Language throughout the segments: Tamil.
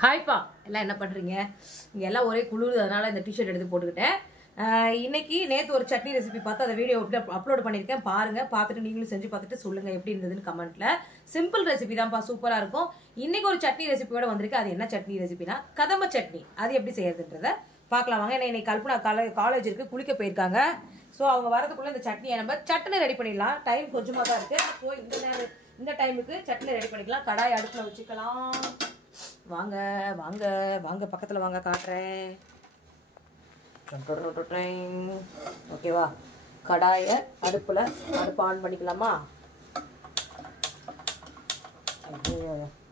ஹாய்ப்பா, எல்லாம் என்ன பண்ணுறீங்க? இங்கே எல்லாம் ஒரே குளிர், அதனால் இந்த டிஷர்ட் எடுத்து போட்டுக்கிட்டேன். இன்னைக்கு நேற்று ஒரு சட்னி ரெசிபி பார்த்து அந்த வீடியோ அப்லோட் பண்ணியிருக்கேன். பாருங்கள், பார்த்துட்டு நீங்களும் செஞ்சு பார்த்துட்டு சொல்லுங்கள் எப்படி இருந்ததுன்னு கமெண்ட்டில். சிம்பிள் ரெசிபி தான்ப்பா, சூப்பராக இருக்கும். இன்னைக்கு ஒரு சட்னி ரெசிபியோட வந்திருக்கு. அது என்ன சட்னி ரெசிபினா கதம்ப சட்னி. அது எப்படி செய்யறதுன்றத பார்க்கலாம் வாங்க. ஏன்னா இன்னைக்கு கல்பனா காலேஜ் இருக்குது, குளிக்க போயிருக்காங்க. ஸோ அவங்க வரதுக்குள்ளே இந்த சட்னியை நம்ம சட்னி ரெடி பண்ணிடலாம். டைம் கொஞ்சமாக தான் இருக்குது. ஸோ இந்த டைமுக்கு சட்னி ரெடி பண்ணிக்கலாம். கடாய் அடுப்பில் வச்சுக்கலாம். வாங்க வாங்க வாங்க, பக்கத்தில் வாங்க, காட்டுறேன். ஓகேவா? கடாயை அடுப்பு ஆன் பண்ணிக்கலாமா?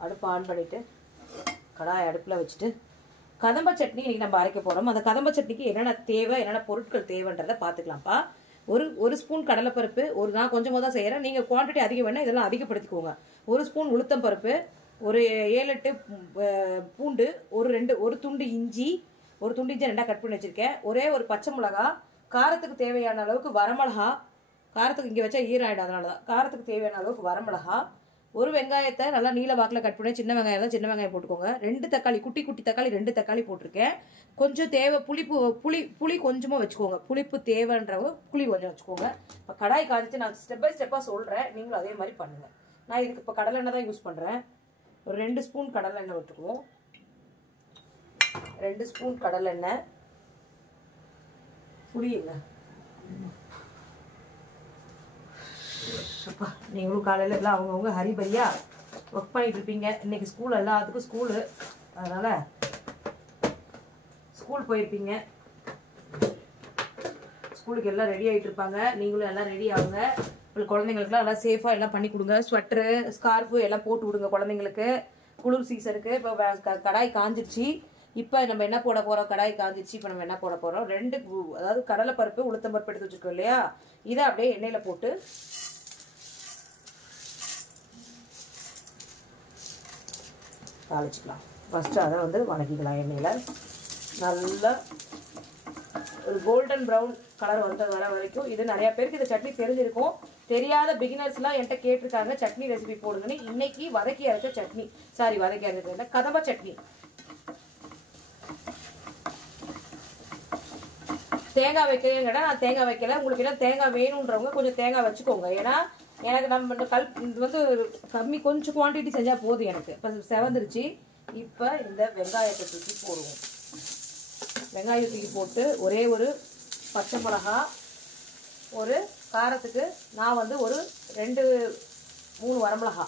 அடுப்பு ஆன் பண்ணிவிட்டு கடாயை அடுப்பில் வச்சுட்டு கதம்ப சட்னி இன்றைக்கி நம்ம அரைக்க போகிறோம். அந்த கதம்ப சட்னிக்கு என்னென்ன தேவை, என்னென்ன பொருட்கள் தேவைன்றதை பார்த்துக்கலாம்ப்பா. ஒரு ஸ்பூன் கடலைப்பருப்பு, நான் கொஞ்சமாக தான் செய்கிறேன். நீங்கள் குவான்டிட்டி அதிகம் வேணால் இதெல்லாம் அதிகப்படுத்திக்கோங்க. ஒரு ஸ்பூன் உளுத்தம் பருப்பு, ஒரு 7-8 பூண்டு, ஒரு துண்டு இஞ்சி ரெண்டாக கட் பண்ணி வச்சுருக்கேன். ஒரு பச்சை மிளகா, காரத்துக்கு தேவையான அளவுக்கு வரமிளகா, காரத்துக்கு இங்கே வச்சா ஈராயிடும், அதனால தான் காரத்துக்கு தேவையான அளவுக்கு வரமிளகா, ஒரு வெங்காயத்தை நல்லா நீல வாக்கில் கட் பண்ணி, சின்ன வெங்காயம் தான், சின்ன வெங்காயம் போட்டுக்கோங்க. 2 தக்காளி, குட்டி தக்காளி 2 தக்காளி போட்டிருக்கேன். கொஞ்சம் தேவை புளி கொஞ்சமாக வச்சுக்கோங்க. புளிப்பு தேவைன்றவங்க புளி கொஞ்சம் வச்சுக்கோங்க. இப்போ கடாய் காய்ச்சி நான் ஸ்டெப் பை ஸ்டெப்பாக சொல்கிறேன், நீங்களும் அதே மாதிரி பண்ணுங்கள். நான் இதுக்கு இப்போ கடலை எண்ணெய் தான் யூஸ் பண்ணுறேன். ஒரு 2 ஸ்பூன் கடலை எண்ணெய் விட்டுக்குவோம். 2 ஸ்பூன் கடலை எண்ணெய், புளியுங்க. நீங்களும் காலையில் எல்லாம் அவங்கவுங்க ஹரிபரியா ஒர்க் பண்ணிட்டு இருப்பீங்க. இன்னைக்கு ஸ்கூல், எல்லாத்துக்கும் ஸ்கூலு, அதனால ஸ்கூல் போயிருப்பீங்க. ஸ்கூலுக்கு எல்லாம் ரெடி ஆகிட்டு இருப்பாங்க. நீங்களும் எல்லாம் ரெடி ஆகுங்க. குழந்தைங்களுக்குலாம் எல்லாம் சேஃபாக எல்லாம் பண்ணி கொடுங்க. ஸ்வெட்டரு, ஸ்கார்ஃபு எல்லாம் போட்டு விடுங்க குழந்தைங்களுக்கு. குளிர் சீசனுக்கு இப்போ கடாய் காஞ்சிருச்சு. இப்போ நம்ம என்ன போட போகிறோம்? கடாய் காஞ்சிருச்சு. இப்போ நம்ம என்ன போட போகிறோம்? 2 அதாவது கடலைப்பருப்பு, உளுத்தம்பருப்பு எடுத்து வச்சுருக்கோம் இல்லையா, இதை அப்படியே எண்ணெயில் போட்டு தாளிச்சிக்கலாம். ஃபஸ்ட்டு அதை வந்து வதக்கிக்கலாம் எண்ணெயில். நல்லா ஒரு கோல்டன் ப்ரௌன் கலர் வர வரைக்கும். இது நிறையா பேருக்கு இந்த சட்னி தெரிஞ்சிருக்கும். தெரியாத பிகினர்ஸ்லாம் என்கிட்ட கேட்டிருக்காங்க சட்னி ரெசிபி போடுங்கன்னு. இன்னைக்கு வதக்கி அரைச்ச சட்னி, வதக்கி அரைச்ச கதம்ப சட்னி. தேங்காய் வைக்கிறேங்கடா, நான் தேங்காய் வைக்கல. உங்களுக்கு என்ன தேங்காய் வேணுன்றவங்க கொஞ்சம் தேங்காய் வச்சுக்கோங்க. ஏன்னா எனக்கு நம்ம இது வந்து கம்மி, கொஞ்சம் குவான்டிட்டி செஞ்சால் போதும் எனக்கு. இப்போ செவந்துருச்சு. இப்போ இந்த வெங்காயத்தை தூக்கி போடுவோம். வெங்காயம் தூக்கி போட்டு ஒரு பச்சை மிளகா, ஒரு காரத்துக்கு நான் வந்து ஒரு 2-3 வரமிளகா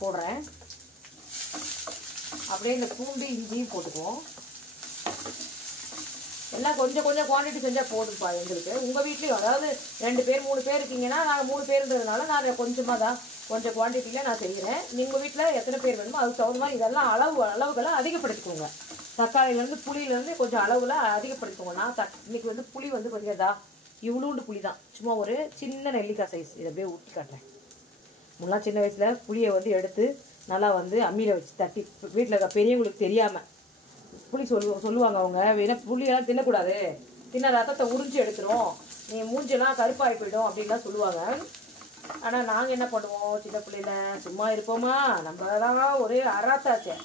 போடுறேன். அப்படியே இந்த பூண்டு இஞ்சியும் போட்டுக்குவோம். எல்லாம் கொஞ்சம் குவான்டிட்டி செஞ்சால் போதும்ப்பா எங்களுக்கு. உங்கள் வீட்லேயும் அதாவது 2 பேர் 3 பேர் இருக்கீங்கன்னா, நாங்கள் 3 பேருன்றதுனால நான் கொஞ்சமாக தான், கொஞ்சம் குவான்டிட்டியில் நான் செய்கிறேன். நீங்கள் வீட்டில் எத்தனை பேர் வேணுமோ அதுக்கு தகுந்த மாதிரி இதெல்லாம் அளவுகளை அதிகப்படுத்திக்கோங்க. தக்காளிலேருந்து புளியிலேருந்து கொஞ்சம் அளவில் அதிகப்படுத்திக்கோங்க. நான் இன்னைக்கு வந்து புளி வந்து கொஞ்சம் இவ்வளோண்டு புளி தான், சும்மா ஒரு சின்ன நெல்லிக்காய் சைஸ். இதை அப்படியே ஊற்றி காட்டுறேன். முன்னாள் சின்ன வயசில் புளியை வந்து எடுத்து நல்லா வந்து அம்மியில் வச்சு தட்டி, வீட்டில் இருக்க பெரியவங்களுக்கு தெரியாமல் புளி சொல்லுவாங்க அவங்க, வேணா புளியெல்லாம் தின்னக்கூடாது, தின்ன ரத்தத்தை உறிஞ்சி எடுத்துரும், நீ மூஞ்செல்லாம் கருப்பாகி போயிடும் அப்படின்லாம் சொல்லுவாங்க. ஆனால் நாங்கள் என்ன பண்ணுவோம், சின்ன பிள்ளைல சும்மா இருப்போமா, நம்ம தான் ஒரே அராத்தாச்சே.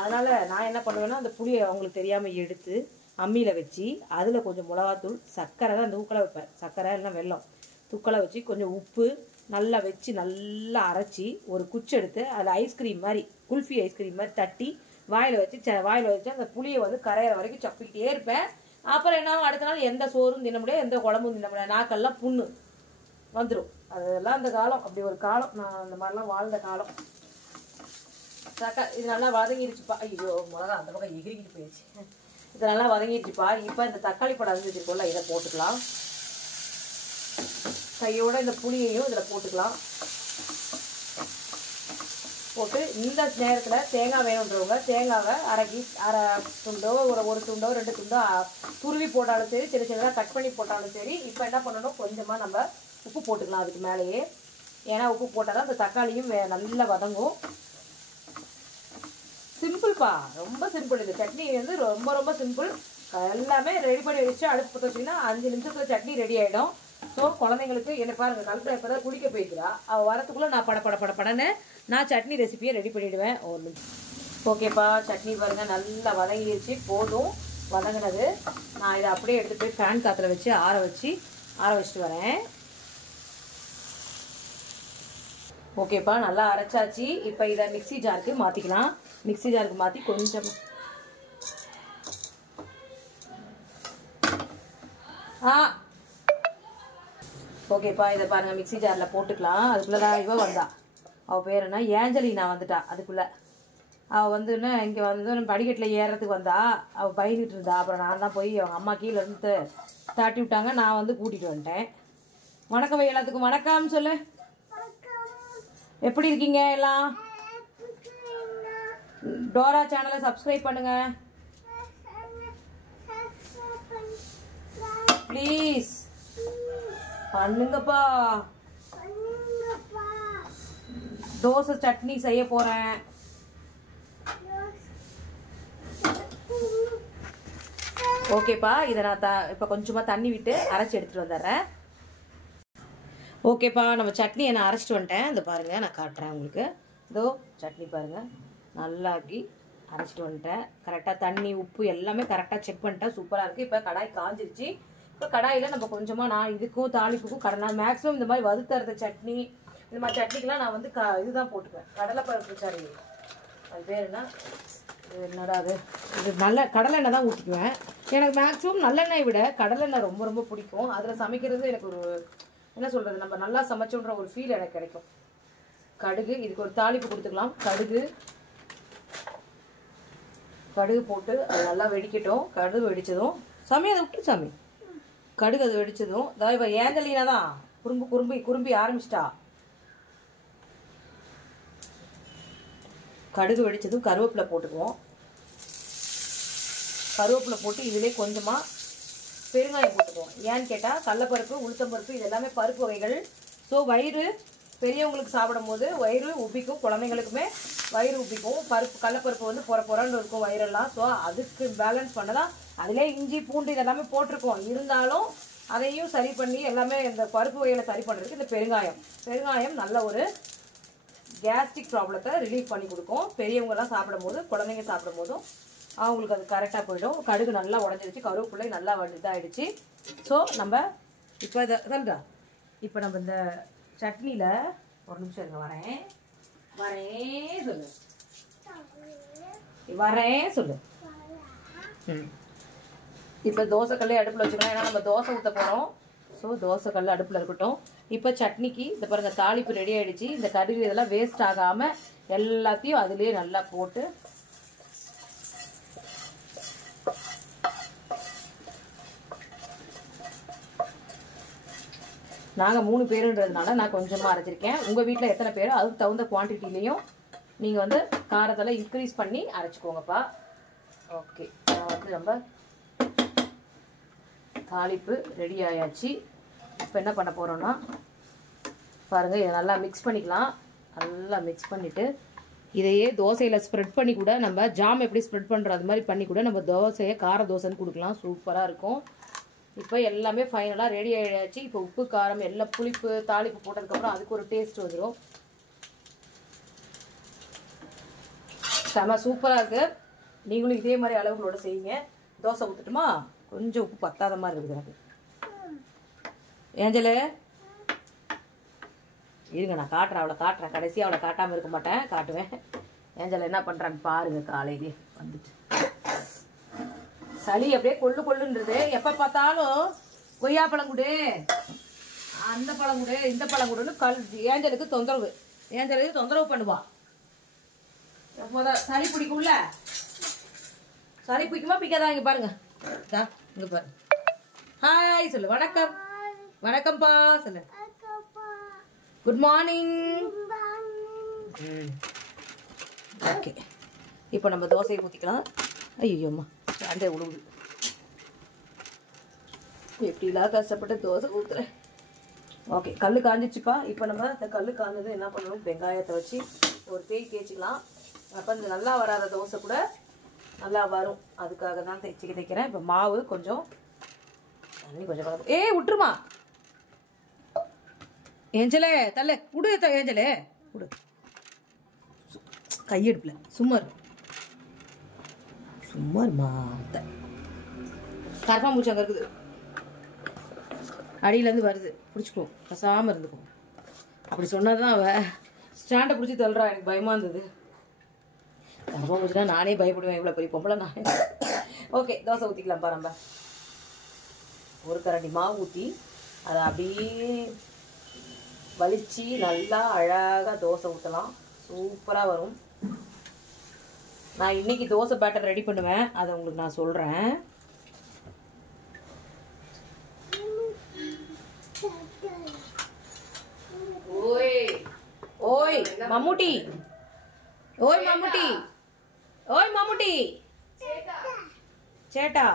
அதனால் நான் என்ன பண்ணுவேன்னா, அந்த புளியை அவங்களுக்கு தெரியாமல் எடுத்து அம்மியில் வச்சு அதில் கொஞ்சம் மிளகாத்தூள், சர்க்கரை தான் தூக்கலை வைப்பேன், சர்க்கரை இல்லைன்னா வெல்லம், தூக்கலை வச்சு கொஞ்சம் உப்பு நல்லா வச்சு நல்லா அரைச்சி ஒரு குச்சி எடுத்து அதில் ஐஸ்கிரீம் மாதிரி, குல்ஃபி ஐஸ்கிரீம் மாதிரி தட்டி வாயில் வச்சு அந்த புளியை வந்து கரையிற வரைக்கும் சப்பிக்கிட்டே இருப்பேன். அப்புறம் என்ன, அடுத்த நாள் எந்த சோறும் தின்ன முடியாது, எந்த குழம்பும் தின்ன முடியாது, நாக்கெல்லாம் புண்ணு வந்துடும். அதெல்லாம் அந்த காலம், அப்படி ஒரு காலம், நான் அந்த மாதிரிலாம் வாழ்ந்த காலம். இது நல்லா வதங்கிடுச்சுப்பா. ஐயோ, மிளகா அந்த பக்கம் எகிரிக்கிட்டு போயிடுச்சு. இது நல்லா வதங்கிடுச்சுப்பா. இப்போ இந்த தக்காளி படம் வந்து வச்சுருக்கோம்ல, இதை போட்டுக்கலாம். கையோட இந்த புளியையும் இதில் போட்டுக்கலாம். போட்டு இந்த நேரத்தில் தேங்காய் வேணுன்றவங்க தேங்காவை அரை துண்டோ ஒரு துண்டோ 2 துண்டோ துருவி போட்டாலும் சரி, சின்ன சின்னதாக கட் பண்ணி போட்டாலும் சரி. இப்போ என்ன பண்ணணும், கொஞ்சமாக நம்ம உப்பு போட்டுக்கலாம் அதுக்கு மேலேயே. ஏன்னா உப்பு போட்டால் தான் அந்த தக்காளியும் நல்லா வதங்கும். சிம்பிள்ப்பா, ரொம்ப சிம்பிள். இது சட்னி வந்து ரொம்ப சிம்பிள். எல்லாமே ரெடி பண்ணி வச்சு அடுப்பு பற்ற வச்சிங்கன்னா 5 நிமிஷத்தில் சட்னி ரெடி ஆகிடும். ஸோ குழந்தைங்களுக்கு என்ன பாருங்கள், கல்பனா இப்போ தான் குடிக்க போய்க்கிறா. அவள் வரத்துக்குள்ளே நான் படன்னு நான் சட்னி ரெசிபியை ரெடி பண்ணிவிடுவேன். ஒரு நிமிஷம் ஓகேப்பா, சட்னி பாருங்கள் நல்லா வதங்கிடுச்சு. போதும் வதங்கினது. நான் இதை அப்படியே எடுத்து போய் ஃபேன் காற்றுல வச்சு ஆற வச்சுட்டு வரேன். ஓகேப்பா, நல்லா அரைச்சாச்சு. இப்போ இதை மிக்ஸி ஜாருக்கு மாற்றிக்கலாம். மிக்ஸி ஜாருக்கு மாற்றி கொஞ்சம் ஓகேப்பா, இதை பாருங்கள் மிக்ஸி ஜாரில் போட்டுக்கலாம். அதுக்குள்ளே இவ வந்தா, அவள் பேர் என்ன, ஏஞ்சலினா வந்துட்டா. அதுக்குள்ளே அவள் வந்துன்னு இங்கே வந்து படிக்கட்டில் ஏறுறதுக்கு வந்தா. அவள் பயந்துட்டு இருந்தா. அப்புறம் நான் தான் போய் அவங்க அம்மா கீழே இருந்து தாட்டி விட்டாங்க. நான் வந்து கூட்டிகிட்டு வந்துட்டேன். வணக்கம் எல்லாத்துக்கும். வணக்கம் சொல்லு. எப்படி இருக்கீங்க எல்லாம்? டோரா சேனலை சப்ஸ்கிரைப் பண்ணுங்க ப்ளீஸ். பண்ணுங்கப்பா. தோசை சட்னி செய்ய போறேன். ஓகேப்பா, இதை நான் இப்போ கொஞ்சமாக தண்ணி விட்டு அரைச்சி எடுத்துகிட்டு வந்துடுறேன். ஓகேப்பா, நம்ம சட்னி நான் அரைச்சிட்டு வந்துட்டேன். இந்த பாருங்கள், நான் காட்டுறேன் உங்களுக்கு. இதோ சட்னி பாருங்கள், நல்லாக்கி அரைச்சிட்டு வந்துட்டேன். கரெக்டாக தண்ணி உப்பு எல்லாமே கரெக்டாக செக் பண்ணிட்டேன். சூப்பராக இருக்குது. இப்போ கடாய் காஞ்சிருச்சு. இப்போ கடாயில் நம்ம கொஞ்சமாக நான் இதுக்கும் தாளிப்புக்கும் நான் மேக்ஸிமம் இந்த மாதிரி வறுத்தறது சட்னி, இந்த மாதிரி சட்னிக்கெலாம் நான் வந்து இதுதான் போட்டுக்குவேன். கடலைப்பருப்பு சட்னி. அது பேர் என்னடா அது, இது நல்ல கடலெண்ணெய் தான் ஊற்றிக்குவேன். எனக்கு மேக்ஸிமம் நல்லெண்ணெய் விட கடலெண்ணெய் ரொம்ப ரொம்ப பிடிக்கும். அதில் சமைக்கிறது எனக்கு ஒரு என்ன சொல்கிறது, நம்ம நல்லா சமைச்சோன்ற ஒரு ஃபீல் எனக்கு கிடைக்கும். கடுகு, இதுக்கு ஒரு தாளிப்பு கொடுத்துக்கலாம். கடுகு போட்டு அது நல்லா வெடிக்கட்டும். கடுகு வெடித்ததும் சாமி அதை விட்டு சாமி, கடுகு அது வெடித்ததும் இவ ஏஞ்சலினா தான் குறும்பி ஆரம்பிச்சிட்டா. கடுகு வெடித்ததும் கருவேப்பிலை போட்டுக்குவோம். கருவேப்பிலை போட்டு இதிலே கொஞ்சமாக பெருங்காயம் போட்டுக்குவோம். ஏன்னு கேட்டால் கடலைப்பருப்பு, உளுத்தம்பருப்பு இது எல்லாமே பருப்பு வகைகள். ஸோ வயிறு பெரியவங்களுக்கு சாப்பிடும் போது வயிறு உப்பிக்கும், குழந்தைங்களுக்குமே வயிறு உப்பிக்கும். கடலைப்பருப்பு வந்து புறன்னு இருக்கும் வயிறெல்லாம். ஸோ அதுக்கு பேலன்ஸ் பண்ணதான் அதிலே இஞ்சி பூண்டு இதெல்லாமே போட்டிருக்கோம். இருந்தாலும் அதையும் சரி பண்ணி எல்லாமே இந்த பருப்பு வகைகளை சரி பண்ணுறதுக்கு இந்த பெருங்காயம் நல்ல ஒரு கேஸ்ட்ரிக் ப்ராப்ளத்தை ரிலீஃப் பண்ணி கொடுக்கும். பெரியவங்கெல்லாம் சாப்பிடும் போது, குழந்தைங்க சாப்பிடும் போதும் அவங்களுக்கு அது கரெக்டாக போய்டும். கடுகு நல்லா உடஞ்சிருச்சு, கருவேப்பிள்ளை நல்லா இதாகிடுச்சு. ஸோ நம்ம இப்போ இப்போ நம்ம இந்த சட்னியில் ஒரு நிமிஷம் இருங்க, வரேன் சொல்லு. இப்போ தோசைக்கல்லே அடுப்பில் வச்சுக்கலாம். ஏன்னா நம்ம தோசை ஊற்ற போகிறோம். ஸோ தோசைக்கல் அடுப்பில் இருக்கட்டும். இப்போ சட்னிக்கு இந்த பாருங்கள் தாளிப்பு ரெடி ஆகிடுச்சு. இந்த கடுகு இதெல்லாம் வேஸ்ட் ஆகாமல் எல்லாத்தையும் அதுலேயே நல்லா போட்டு நாங்கள் 3 பேருன்றதுனால நான் கொஞ்சமாக அரைச்சிருக்கேன். உங்கள் வீட்டில் எத்தனை பேர் அதுக்கு தகுந்த குவான்டிட்டிலையும் நீங்கள் வந்து காரத்தில் இன்க்ரீஸ் பண்ணி அரைச்சிக்கோங்கப்பா. ஓகே, நான் வந்து நம்ம தாளிப்பு ரெடி ஆயாச்சு. இப்போ என்ன பண்ண போகிறோன்னா பாருங்கள், இதை நல்லா மிக்ஸ் பண்ணிக்கலாம். நல்லா மிக்ஸ் பண்ணிவிட்டு இதையே தோசையில் ஸ்ப்ரெட் பண்ணி கூட நம்ம ஜாம் எப்படி ஸ்ப்ரெட் பண்ணுறோம் அது மாதிரி பண்ணி கூட நம்ம தோசையை கார தோசைன்னு கொடுக்கலாம். சூப்பராக இருக்கும். இப்போ எல்லாமே ஃபைனலாக ரெடி ஆகிடுச்சு. இப்போ உப்பு காரம் எல்லாம் புளிப்பு தாளிப்பு போட்டதுக்கப்புறம் அதுக்கு ஒரு டேஸ்ட் வந்துடும். செம சூப்பராக இருக்குது. நீங்களும் இதே மாதிரி அளவுகளோட செய்யுங்க. தோசை ஊற்றட்டுமா? கொஞ்சம் உப்பு பத்தாத மாதிரி இருக்குது எனக்கு. ஏஞ்சலே இருங்க, நான் காட்டுறேன், அவளை காட்டுறேன். கடைசியாக அவளை காட்டாமல் இருக்க மாட்டேன், காட்டுவேன். ஏஞ்சலை என்ன பண்ணுறான்னு பாருங்க. காலையிலே வந்துட்டு சளி அப்படியே கொள்ளுன்றது. எப்போ பார்த்தாலும் கொய்யாப்பழம் கொடு, அந்த பழம் கொடு, இந்த பழம் கொடுன்னு ஏஞ்சலுக்கு தொந்தரவு பண்ணுவா. சளி பிடிக்கும்ல, சளி பிடிக்குமா பிடிக்காதா? இங்கே பாருங்க, இங்கே பாருங்க. ஹாய் சொல்லு. வணக்கம். வணக்கம்ப்பா சொல்லு. Good morning. ஓகே, இப்போ நம்ம தோசையை ஊற்றிக்கலாம். ஐயோம்மா அந்த உழுவுது. எப்படிலாம் கஷ்டப்பட்டு தோசை ஊற்றுறேன். ஓகே, கல் காஞ்சிச்சுப்பா. இப்போ நம்ம இந்த கல் காஞ்சது என்ன பண்ணணும், வெங்காயத்தை வச்சு ஒரு தேய்ச்சிக்கலாம். அப்போ இந்த நல்லா வராத தோசை கூட நல்லா வரும். அதுக்காக தான் தைக்கிறேன். இப்போ மாவு கொஞ்சம் தண்ணி கொஞ்சம் விட்டுருமா ஏஞ்சலே, தள்ள விடு. ஏஞ்சலே விடு, கையெடுப்பில் சும்மா சும்மா மாத்த கரப்பாம்பூச்சி அங்கே இருக்குது, அடியிலேருந்து வருது, பிடிச்சிக்கும், கசாமல் இருந்துக்கும். அப்படி சொன்னதான் அவள் ஸ்டாண்டை பிடிச்சி தள்ளுறா. எனக்கு பயமாக இருந்தது. கரப்பாம்பூச்சினா நானே பயப்படுவேன், இவ்வளோ பெரிய பொம்பளை நானே. ஓகே, தோசை ஊற்றிக்கலாம் பாருங்க. ஒரு கரண்டி மாவு ஊற்றி அதை அப்படியே வலிச்சு நல்லா அழகாக தோசை ஊற்றலாம். சூப்பராக வரும். நான் இன்னைக்கு தோசை பேட்டர் ரெடி பண்ணுவேன், அதை உங்களுக்கு நான் சொல்கிறேன். ஓய் ஓய் மம்முட்டி, ஓய் மம்முட்டி, ஓய் மம்முட்டி, சேட்டா,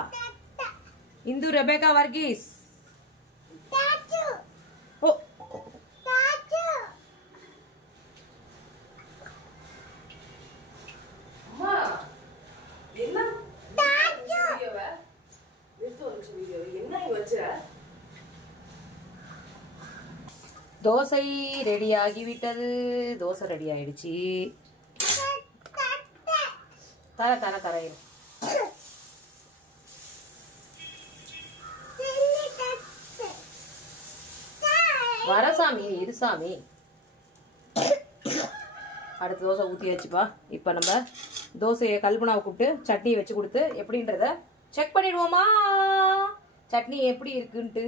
இந்து ரெபேக்கா வர்கீஸ். ஓ தோசை ரெடி ஆகிவிட்டது. தோசை ரெடி ஆயிடுச்சு. தர தர தரையும் வரசாமி இருசாமி. அடுத்த தோசை ஊற்றியாச்சுப்பா. இப்போ நம்ம தோசையை கல்பனாவை கூப்பிட்டு சட்னியை வச்சு கொடுத்து எப்படின்றத செக் பண்ணிடுவோமா, சட்னி எப்படி இருக்குன்ட்டு.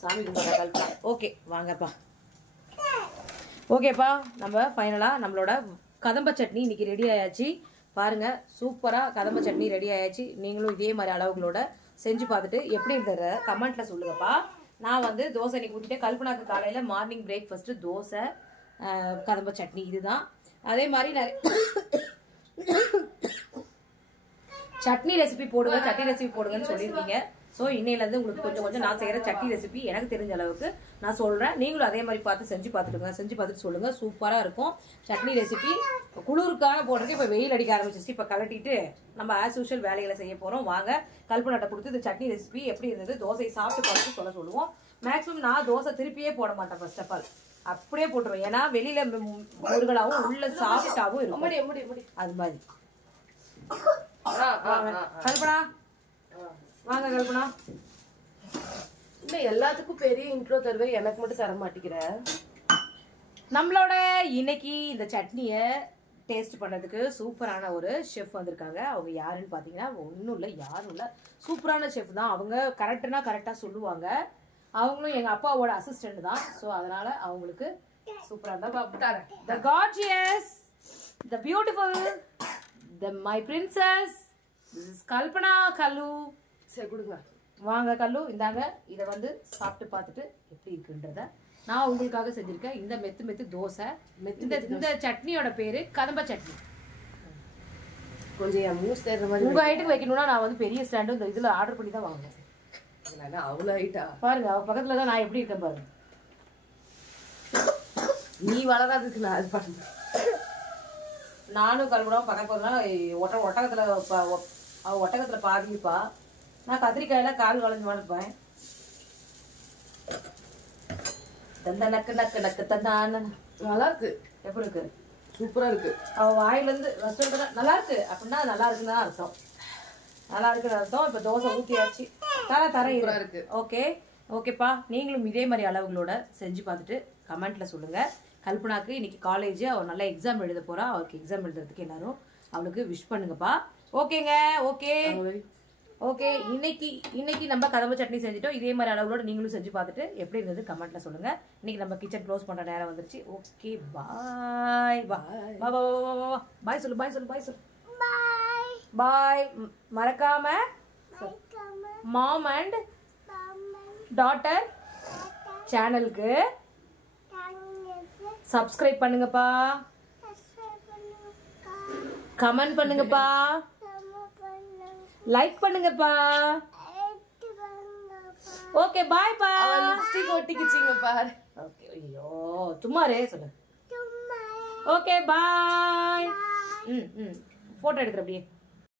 சாமி கும்பிட்ற கல்பனா. ஓகே வாங்கப்பா. ஓகேப்பா, நம்ம ஃபைனலாக நம்மளோட கதம்ப சட்னி இன்னைக்கு ரெடி ஆயாச்சு. பாருங்கள், சூப்பராக கதம்ப சட்னி ரெடி ஆயாச்சு. நீங்களும் இதே மாதிரி அளவுகளோட செஞ்சு பார்த்துட்டு எப்படி இருக்கிறத கமெண்ட்டில் சொல்லுங்கப்பா. நான் வந்து தோசை இன்னைக்கு ஊற்றிட்டு கல்பனாக்கு காலையில் மார்னிங் பிரேக்ஃபாஸ்ட்டு தோசை கதம்ப சட்னி இதுதான். அதே மாதிரி நிறைய சட்னி ரெசிபி போடுங்க, சட்னி ரெசிபி போடுங்கன்னு சொல்லியிருக்கீங்க. ஸோ இன்னையிலேருந்து உங்களுக்கு கொஞ்சம் கொஞ்சம் நான் செய்கிற சட்னி ரெசிபி எனக்கு தெரிஞ்ச அளவுக்கு நான் சொல்கிறேன். நீங்களும் அதே மாதிரி பார்த்து செஞ்சு பார்த்துட்டுங்க. செஞ்சு பார்த்துட்டு சொல்லுங்கள். சூப்பராக இருக்கும் சட்னி ரெசிபி. குளிருக்காக போடுறதுக்கு இப்போ வெயில் அடிக்க ஆரம்பிச்சிச்சு. இப்போ கலட்டிட்டு நம்ம ஆஸ் யூஷுவல் வேலைகளை செய்ய போகிறோம். வாங்க கல்பனாட்ட கொடுத்து இந்த சட்னி ரெசிபி எப்படி இருந்தது தோசையை சாப்பிட்டு பார்த்து சொல்லுவோம். மேக்ஸிமம் நான் தோசை திருப்பியே போட மாட்டேன். ஃபர்ஸ்ட் ஆஃப் ஆல் அப்படியே போட்டுருவேன். ஏன்னா வெளியில முருகலாவும் உள்ள சாப்பிட்டாவும் இருக்கும். அது மாதிரி கல்பனா வாங்க. கல்பனா இல்ல எல்லாத்துக்கும் பெரிய இன்ட்ரோ தருவேன், எனக்கு மட்டும் தர மாட்டேங்கிற. நம்மளோட இன்னைக்கு இந்த சட்னியை டேஸ்ட் பண்ணுறதுக்கு சூப்பரான ஒரு ஷெஃப் வந்திருக்காங்க. அவங்க யாருன்னு பார்த்தீங்கன்னா ஒன்றும் இல்லை, யாரும் இல்லை, சூப்பரான ஷெஃப் தான். அவங்க கரெக்டுனா கரெக்டாக சொல்லுவாங்க. அவங்களும் எங்கள் அப்பாவோட அசிஸ்டன்ட் தான். ஸோ அதனால் அவங்களுக்கு சூப்பராக தான். The gorgeous, the beautiful, the my princess, this is Kalpana Kallu. சரி கொடுங்க. வாங்க கல்லு, இந்தாங்க. இதை வந்து சாப்பிட்டு பார்த்துட்டு எப்படி இருக்குன்றத நான் உங்களுக்காக செஞ்சுருக்கேன். இந்த மெத்து மெத்து தோசை. இந்த சட்னியோட பேரு கதம்ப சட்னி. கொஞ்சம் என் மூஸ் தேடுற மாதிரி. உங்க ஹைட்டுக்கு வைக்கணும்னா நான் வந்து பெரிய ஸ்டாண்டு இந்த இதில் ஆர்டர் பண்ணி தான் வாங்குவேன். அவ்வளோ ஹைட்டா பாருங்க, அவ பக்கத்துல தான் நான் எப்படி இருக்கேன் பாருங்க. நீ வளராதுக்கு நான் அது பண்ண. நானும் கல்பனாவும் பக்கத்துல ஒட்டகத்துல பாதிப்பா. நான் கத்திரிக்காயில கால் வளைஞ்சு வளர்ப்பேன். தந்த நக்கு நக்கு நக்கு தந்தான நல்லா இருக்கு. எப்படி இருக்கு? சூப்பரா இருக்கு. அவ வாயில இருந்து நல்லா இருக்கு அப்படின்னா நல்லா இருக்குன்னு தான் அர்த்தம். நல்லா இருக்குன்னு அர்த்தம். இப்ப தோசை ஊத்தியாச்சு. தர இருக்கு. ஓகே ஓகேப்பா. நீங்களும் இதே மாதிரி அளவுகளோட செஞ்சு பார்த்துட்டு கமெண்ட்ல சொல்லுங்க. கல்பனாக்கு இன்னைக்கு காலேஜ், அவள் நல்லா எக்ஸாம் எழுத போறா. அவளுக்கு எக்ஸாம் எழுதுறதுக்கு எல்லாரும் அவளுக்கு விஷ் பண்ணுங்கப்பா. ஓகேங்க. Okay okay. இன்னைக்கு நம்ம கதம்ப சட்னி செஞ்சுட்டோம். இதே மாதிரி அளவுகளோட நீங்களும் செஞ்சு பார்த்துட்டு எப்படி இருந்தது கமெண்ட்ல சொல்லுங்க. இன்னைக்கு நம்ம கிச்சன் க்ளோஸ் பண்ற நேரம் வந்துருச்சு. Okay bye. பாய் சொல்லு. பாய் சொல்லு. பாய் சொல்லு. பாய். மறக்காம மாம் அண்ட் டாட்டர் சேனலுக்கு சப்ஸ்கிரைப் பண்ணுங்கப்பா, கமெண்ட் பண்ணுங்கப்பா, லைக் பண்ணுங்கப்பா. ஓகே பாய் பா. லிப்ஸ்டிக் ஒட்டிக்கிச்சிங்க பாரு. ஓகே. ஐயோ சும்மாரே சொல்லு. Okay bye. போட்டோ எடுக்கிற அப்படியே.